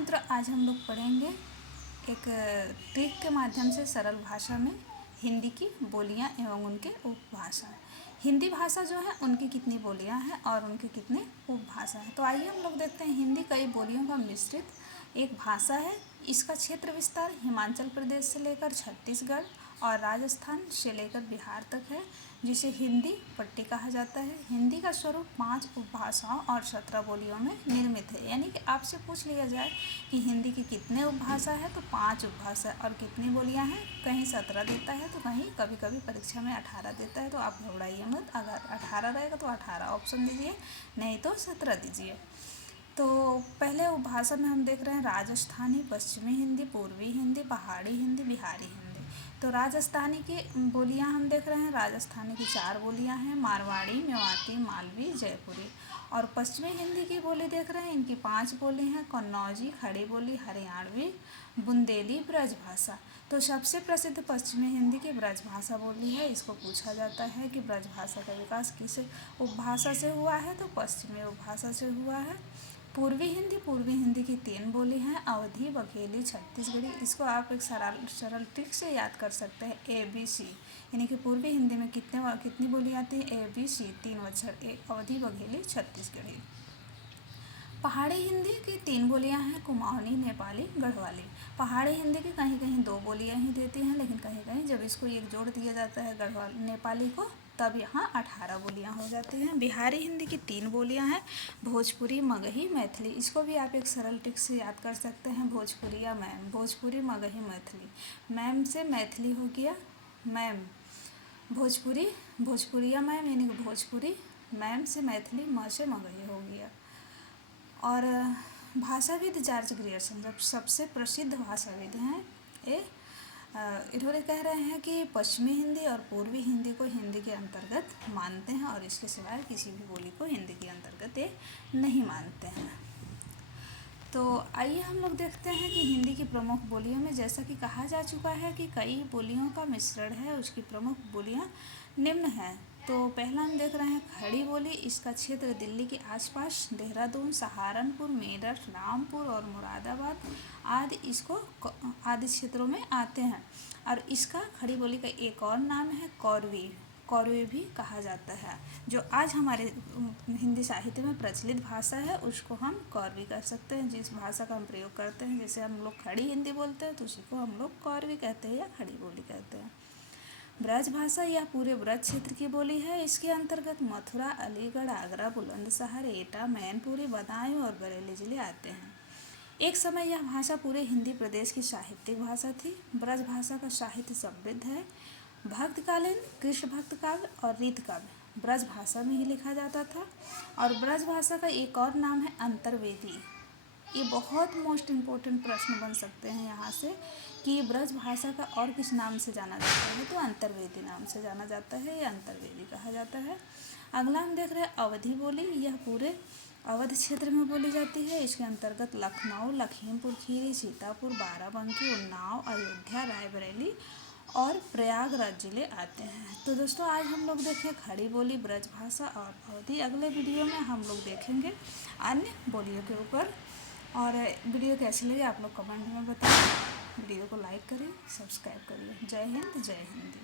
मित्रों, आज हम लोग पढ़ेंगे एक ट्रिक के माध्यम से सरल भाषा में हिंदी की बोलियां एवं उनके उपभाषा। हिंदी भाषा जो है उनकी कितनी बोलियां हैं और उनके कितने उपभाषा हैं। तो आइए हम लोग देखते हैं। हिंदी कई बोलियों का मिश्रित एक भाषा है। इसका क्षेत्र विस्तार हिमाचल प्रदेश से लेकर छत्तीसगढ़ और राजस्थान से लेकर बिहार तक है, जिसे हिंदी पट्टी कहा जाता है। हिंदी का स्वरूप 5 उपभाषाओं और 17 बोलियों में निर्मित है। यानी कि आपसे पूछ लिया जाए कि हिंदी की कितने उपभाषा है, तो 5 उपभाषा और कितनी बोलियां हैं। कहीं 17 देता है तो कहीं कभी कभी परीक्षा में 18 देता है, तो आप घबराइए मत। अगर 18 रहेगा तो 18 ऑप्शन दीजिए, नहीं तो 17 दीजिए। तो पहले उपभाषा में हम देख रहे हैं राजस्थानी, पश्चिमी हिंदी, पूर्वी हिंदी, पहाड़ी हिंदी, बिहारी हिंदी। तो राजस्थानी की बोलियां हम देख रहे हैं। राजस्थानी की 4 बोलियां हैं, मारवाड़ी, मेवाती, मालवी, जयपुरी। और पश्चिमी हिंदी की बोली देख रहे हैं, इनकी 5 बोली हैं, कन्नौजी, खड़ी बोली, हरियाणवी, बुंदेली, ब्रजभाषा। तो सबसे प्रसिद्ध पश्चिमी हिंदी की ब्रजभाषा बोली है। इसको पूछा जाता है कि ब्रजभाषा का विकास किस उपभाषा से हुआ है, तो पश्चिमी उपभाषा से हुआ है। पूर्वी हिंदी की 3 बोली हैं, अवधी, बघेली, छत्तीसगढ़ी। इसको आप एक सरल ट्रिक से याद कर सकते हैं, ABC। यानी कि पूर्वी हिंदी में कितनी बोली आती है, ABC, 3 अक्षर, एक अवधी, बघेली, छत्तीसगढ़ी। पहाड़ी हिंदी की 3 बोलियां हैं, कुमाऊनी, नेपाली, गढ़वाली। पहाड़ी हिंदी की कहीं कहीं 2 बोलियां ही देती हैं, लेकिन कहीं कहीं जब इसको एक जोड़ दिया जाता है नेपाली को, तब यहाँ 18 बोलियां हो जाती हैं। बिहारी हिंदी की 3 बोलियां हैं, भोजपुरी, मगही, मैथिली। इसको भी आप एक सरल ट्रिक से याद कर सकते हैं, भोजपुरी या मैम। भोजपुरी, मगही, मैथिली। मैम से मैथिली हो गया मैम। भोजपुरिया मैम यानी कि भोजपुरी। मैम से मैथिली, म से मगही हो गया। और भाषाविद जॉर्ज ग्रियर्सन जब सबसे प्रसिद्ध भाषाविद हैं, इन्होंने कह रहे हैं कि पश्चिमी हिंदी और पूर्वी हिंदी को हिंदी के अंतर्गत मानते हैं और इसके सिवाय किसी भी बोली को हिंदी के अंतर्गत ये नहीं मानते हैं। तो आइए हम लोग देखते हैं कि हिंदी की प्रमुख बोलियों में, जैसा कि कहा जा चुका है कि कई बोलियों का मिश्रण है, उसकी प्रमुख बोलियां निम्न हैं। तो पहला हम देख रहे हैं खड़ी बोली। इसका क्षेत्र दिल्ली के आसपास, देहरादून, सहारनपुर, मेरठ, रामपुर और मुरादाबाद आदि क्षेत्रों में आते हैं। और इसका खड़ी बोली का एक और नाम है कौरवी। कौरवी भी कहा जाता है। जो आज हमारे हिंदी साहित्य में प्रचलित भाषा है, उसको हम कौरवी कह सकते हैं। जिस भाषा का हम प्रयोग करते हैं, जैसे हम लोग खड़ी हिंदी बोलते हैं, तो उसी को हम लोग कौरवी कहते हैं या खड़ी बोली कहते हैं। ब्रजभाषा यह पूरे ब्रज क्षेत्र की बोली है। इसके अंतर्गत मथुरा, अलीगढ़, आगरा, बुलंदशहर, एटा, मैनपुरी, बदायूं और बरेली जिले आते हैं। एक समय यह भाषा पूरे हिंदी प्रदेश की साहित्यिक भाषा थी। ब्रजभाषा का साहित्य समृद्ध है। भक्तकालीन, कृष्ण भक्त काव्य और रीत काव्य ब्रजभाषा में ही लिखा जाता था। और ब्रजभाषा का एक और नाम है अंतर्वेदी। ये बहुत मोस्ट इम्पोर्टेंट प्रश्न बन सकते हैं यहाँ से कि ब्रजभाषा का और किस नाम से जाना जाता है, तो अंतर्वेदी नाम से जाना जाता है, या अंतर्वेदी कहा जाता है। अगला हम देख रहे हैं अवधी बोली। यह पूरे अवध क्षेत्र में बोली जाती है। इसके अंतर्गत लखनऊ, लखीमपुर खीरी, सीतापुर, बाराबंकी, उन्नाव, अयोध्या, रायबरेली और प्रयागराज जिले आते हैं। तो दोस्तों, आज हम लोग देखें खड़ी बोली, ब्रजभाषा और अवधी। अगले वीडियो में हम लोग देखेंगे अन्य बोलियों के ऊपर। और वीडियो कैसी लगी आप लोग कमेंट में बताएं। वीडियो को लाइक करें, सब्सक्राइब करिए। जय हिंद, जय हिंदी।